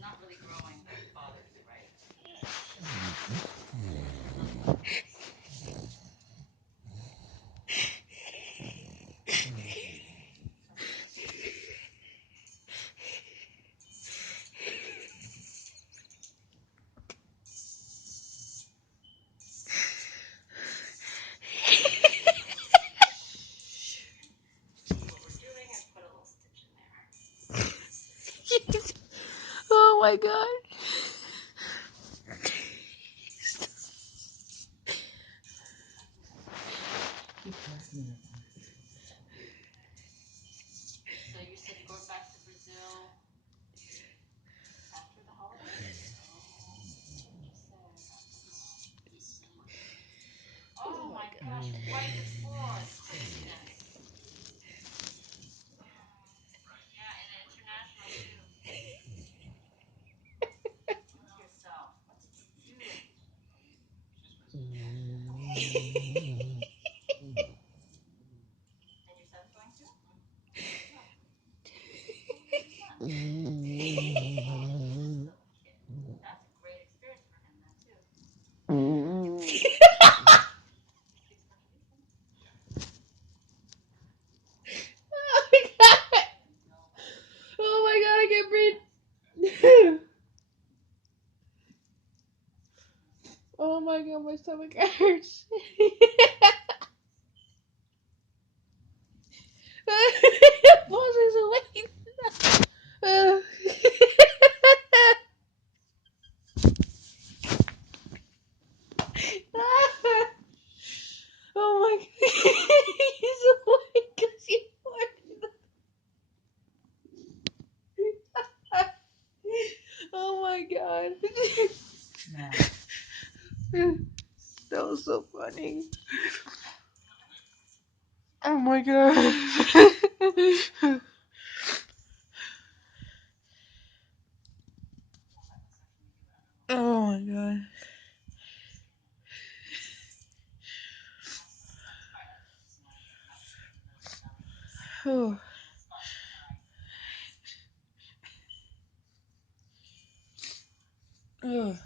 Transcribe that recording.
Not really growing like fathers do, right? What we're doing is put a little stitch in there. Oh my god. So you said you're going back to Brazil after the holidays? Oh my gosh, right before Christmas. Yeah, and international too. Look yourself. What did you do? And your son's going too? Your son. That's a great experience for him then too. Oh my god, I can't breathe. Oh my god, my stomach hurts. Moses away. Oh my god. He's awake because he farted. Oh my god. That was so funny. Oh my god. Oh my god. Oh. Oh.